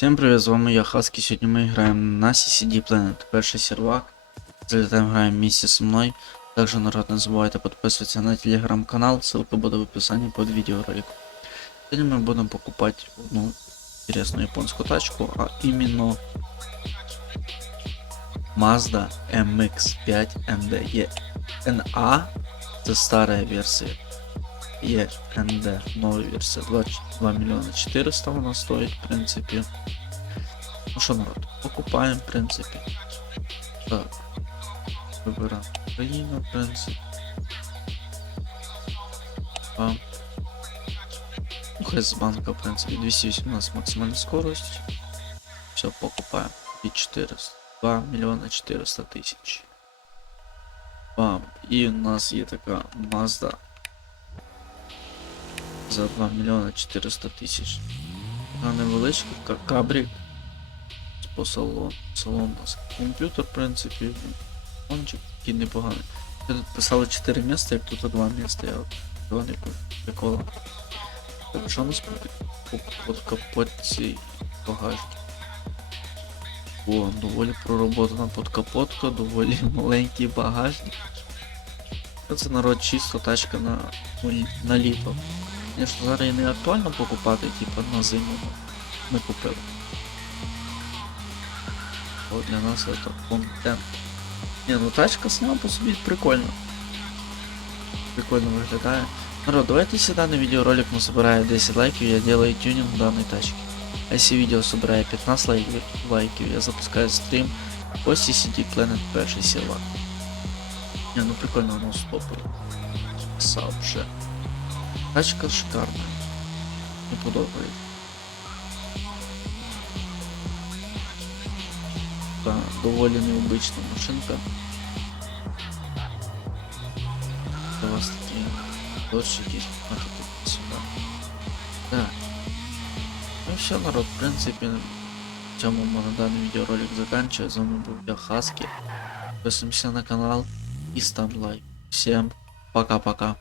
Всем привет, з вами я Хаски. Сьогодні ми граємо на CCD Planet, перший сервак. Залітаємо, граємо вместе со мною. Также, народ, не забувайте підписуватися на телеграм-канал, ссылка буде в описании под видеороликом. Сьогодні ми будемо покупати одну интересную японську тачку, а іменно Mazda MX-5 MD. NA, це стара версія. Є ND, нова версія, 22 мільйони 400 вона стоїть, в принципі. Ну що, народ, покупаємо, в принципі. Так. Вибираємо Україну, в принципі. А. Ну, хай з банка, в принципі, 218 максимальна скорость. Все, покупаємо. І 400. 2 мільйона 400 тисяч. Бам. І у нас є така Mazda за 2 мільйона 400 тисяч. А невеличка ка- кабрик по. Салон у нас комп'ютер, в принципі. Ончик такий непоганий. Тут писали 4 місця, як тут 2 місця, я цього не прикола. Так, що нас по, по, по капотці багажник? О, доволі пророботана подкапотка, доволі маленький багажник. Це народ чисто тачка на, на літо. Звісно, зараз не актуально покупати, типу, на зиму. Ми купили. От для нас це контент. Ні, ну тачка сама по собі прикольна. Прикольно виглядає. Народ, давайте если данный видеоролик мы собирает 10 лайков, я делаю тюнинг данной тачки. А если видео собирает 15 лайков, лайков я запускаю стрим по CCD Planet перший сервак. Не, ну прикольно оно стопило. Сапше. Тачка шикарна. Не подобається. Та, доволі необична машинка. Це у вас такі дощики, а тут сюди. Так. Ну все, народ, в принципі, на цьому ми на даний відеоролик заканчиваю. З вами був я Хаски. Підписуємося на канал і ставим лайк. Всем пока-пока.